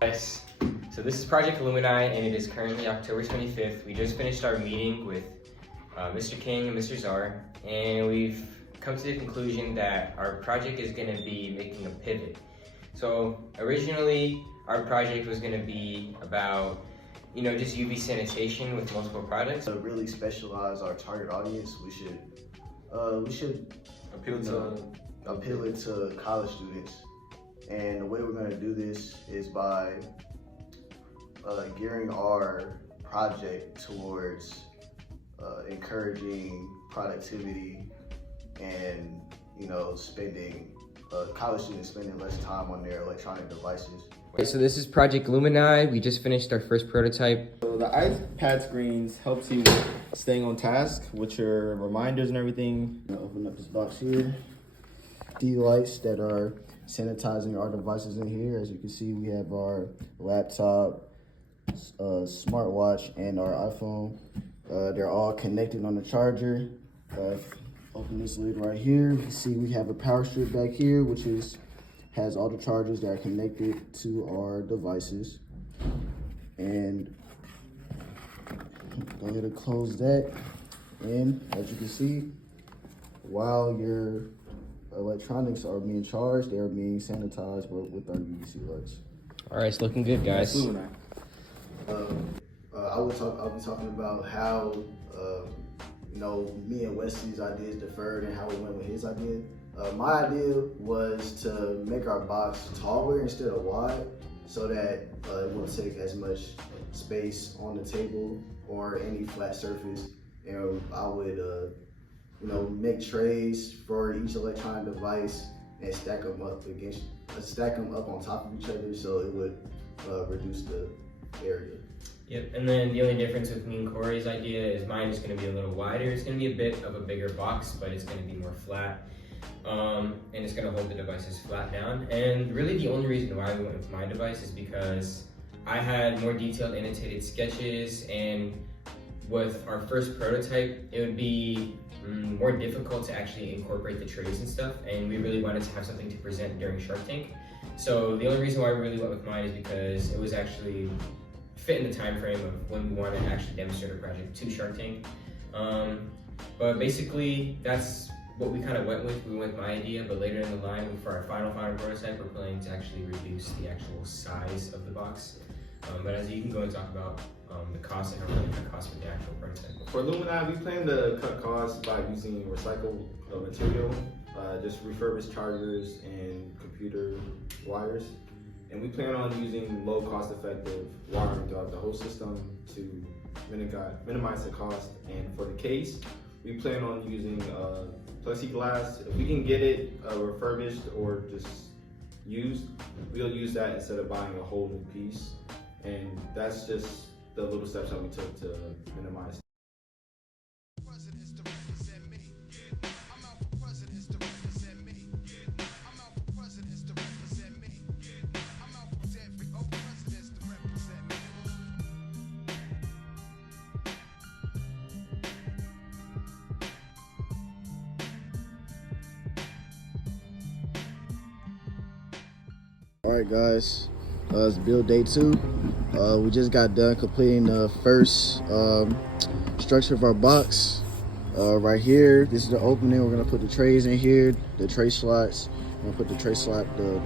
Guys, so this is Project Lumini, and it is currently October 25th. We just finished our meeting with Mr. King and Mr. Czar, and we've come to the conclusion that our project is going to be making a pivot. So originally, our project was going to be about, just UV sanitation with multiple products. To really specialize our target audience, we should appeal it to college students. And the way we're going to do this is by gearing our project towards encouraging productivity and spending college students spending less time on their electronic devices. Okay, so this is Project Lumini. We just finished our first prototype. So the iPad screens helps you with staying on task with your reminders and everything. Open up this box here. D lights that are sanitizing our devices in here. As you can see, we have our laptop, smartwatch, and our iPhone. They're all connected on the charger. Open this lid right here. You can see we have a power strip back here, which has all the chargers that are connected to our devices. And go ahead and close that. And as you can see, while your electronics are being charged, they are being sanitized with our UVC lights. All right, it's looking good, guys. I'll be talking about how me and Wesley's ideas differed and how we went with his idea. My idea was to make our box taller instead of wide, so that it won't take as much space on the table or any flat surface. And I would make trays for each electronic device and stack them up on top of each other, so it would reduce the area. Yep, and then the only difference with me and Corey's idea is mine is going to be a little wider. It's going to be a bit of a bigger box, but it's going to be more flat. And it's going to hold the devices flat down. And really the only reason why we went with my device is because I had more detailed annotated sketches, and with our first prototype, it would be more difficult to actually incorporate the trays and stuff, and we really wanted to have something to present during Shark Tank. So the only reason why we really went with mine is because it was actually fit in the time frame of when we wanted to actually demonstrate our project to Shark Tank. But basically, that's what we kind of went with. We went with my idea, but later in the line, for our final prototype, we're planning to actually reduce the actual size of the box. But as you can go and talk about the cost and how much it costs for the actual prototype. For Lumini, we plan to cut costs by using recycled material, just refurbished chargers and computer wires. And we plan on using low cost effective wiring throughout the whole system to minimize the cost. And for the case, we plan on using plexiglass. If we can get it refurbished or just used, we'll use that instead of buying a whole new piece. And that's just the little steps that we took to minimize. All right, guys, it's build day 2. We just got done completing the first structure of our box. Right here, this is the opening. We're gonna put the trays in here, the tray slots. We're gonna put the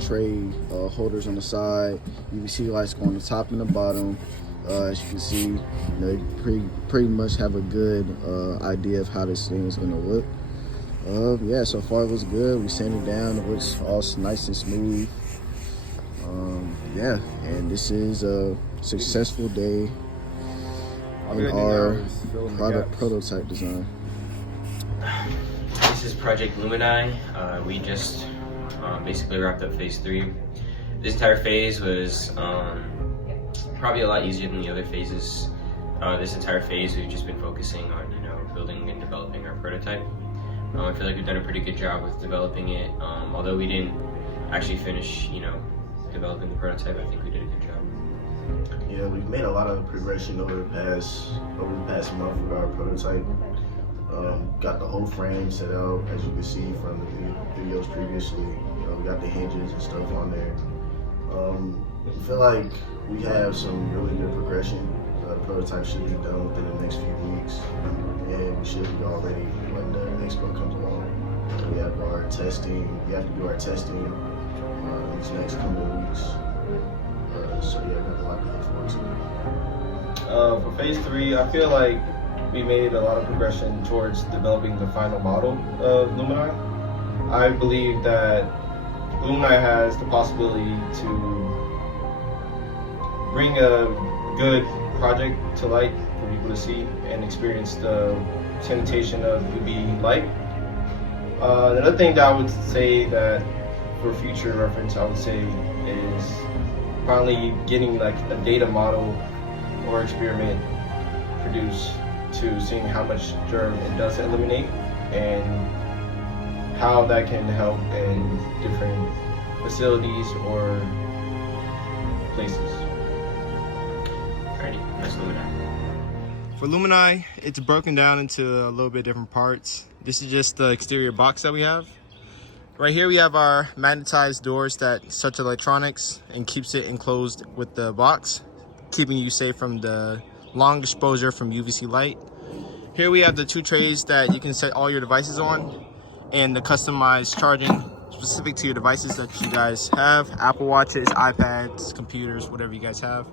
tray holders on the side. UVC lights go on the top and the bottom. As you can see, you pretty much have a good idea of how this thing is gonna look. Yeah, so far it looks good. We sanded it down. It looks all nice and smooth. Yeah, and this is a successful day in our prototype design. This is Project Lumini. We just basically wrapped up phase 3. This entire phase was probably a lot easier than the other phases. This entire phase we've just been focusing on building and developing our prototype. I feel like we've done a pretty good job with developing it. Although we didn't actually finish developing the prototype, I think we did a good job. Yeah, we've made a lot of progression over the past month with our prototype. Got the whole frame set out, as you can see from the videos previously. We got the hinges and stuff on there. I feel like we have some really good progression. The prototype should be done within the next few weeks, and we should be all ready when the expo comes along. We have our testing. We have to do our testing these next couple of weeks. So yeah, got a lot to look forward to. For phase 3, I feel like we made a lot of progression towards developing the final model of Lumini. I believe that Lumini has the possibility to bring a good project to light for people to see and experience the sanitation of UV light. Another thing that I would say that for future reference, I would say is finally getting like a data model or experiment produced to seeing how much germ it does eliminate and how that can help in different facilities or places. Alrighty, that's Lumini. For Lumini, it's broken down into a little bit different parts. This is just the exterior box that we have. Right here we have our magnetized doors that touch electronics and keeps it enclosed with the box, keeping you safe from the long exposure from UVC light. Here we have the 2 trays that you can set all your devices on and the customized charging specific to your devices that you guys have, Apple Watches, iPads, computers, whatever you guys have.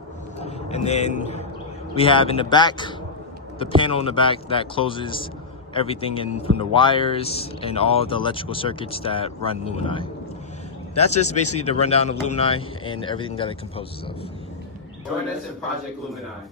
And then we have in the back, the panel in the back that closes everything in from the wires and all the electrical circuits that run Lumini. That's just basically the rundown of Lumini and everything that it composes of. Join us in Project Lumini.